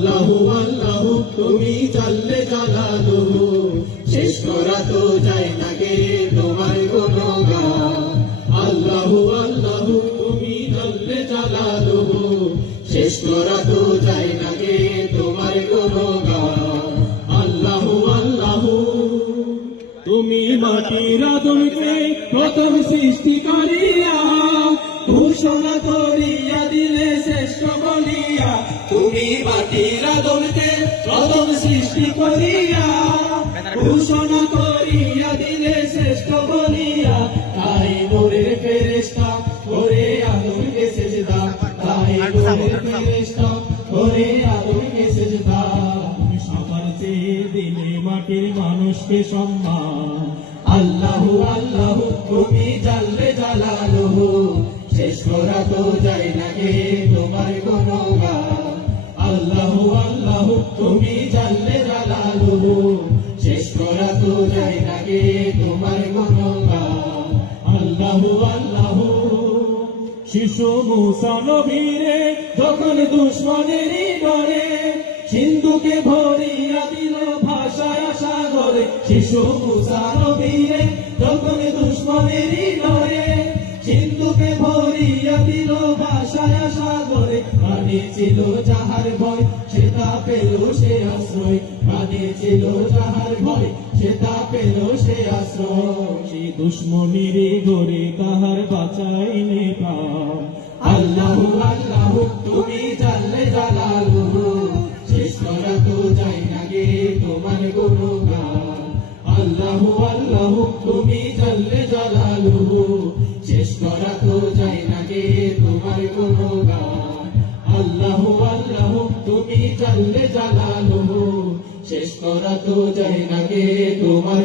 আল্লাহু আল্লাহু তুমি জাল্লে জালালুহু শেষ করা তো যায় না গে তোমার গুণগান আল্লাহু আল্লাহু তুমি জাল্লে জালালুহু শেষ করা তো যায় না গে তোমার গুণগান আল্লাহু আল্লাহু তুমি মাটির আদমকে প্রথম সৃষ্টি করিয়া ঘোষণা করিয়া দিলে শ্রেষ্ঠ বলিয়া তুমি মাটির আদমকে প্রথম সৃষ্টি করিয়া ঘোষণা করিয়া দিলে শ্রেষ্ঠ বলিয়া তাই নূরের ফেরেশতা করে আদমকে সেজদা তাই নূরের ফেরেশতা করে আদমকে সেজদা সবার চেয়ে দিলে মাটির মানুষকে সম্মান আল্লাহু আল্লাহু তুমি জাল্লে জালালুহু শেষ করা তো যায় না গে তোমার গুণগান আল্লাহু আল্লাহু তুমি জাল্লে জালালুহু শেষ করা তো যায় না গে তোমার গুণগান আল্লাহু আল্লাহু শিশু মুসা নবীরে যখন দুশমনেরই ডরে সিন্ধুকে ভরিয়া দিল ভাষায় সাগরে শিশু মুসা নবীরে যখন দুশমনেরই ডরে সিন্ধুকে ভরিয়া দিল ভাষায় সাগরে মানে ছিল যাহার ভয় সেটা পেল সে আশ্রয় মানে ছিল যাহার ভয় সেটা পেল সে আশ্রয় সে দুশমনিরে গরে তাহার বাঁচাইলে প্রাণ আল্লাহু আল্লাহু তুমি জাল্লে জালালুহু শেষ করা তো যায় না গে তোমার গুণগান আল্লাহু আল্লাহু তুমি জাল্লে জালালুহু শেষ করা তো যায় না গে তোমার গুণগান আল্লাহু আল্লাহু তুমি জাল্লে জালালুহু শেষ করা তো যায় না গে তোমার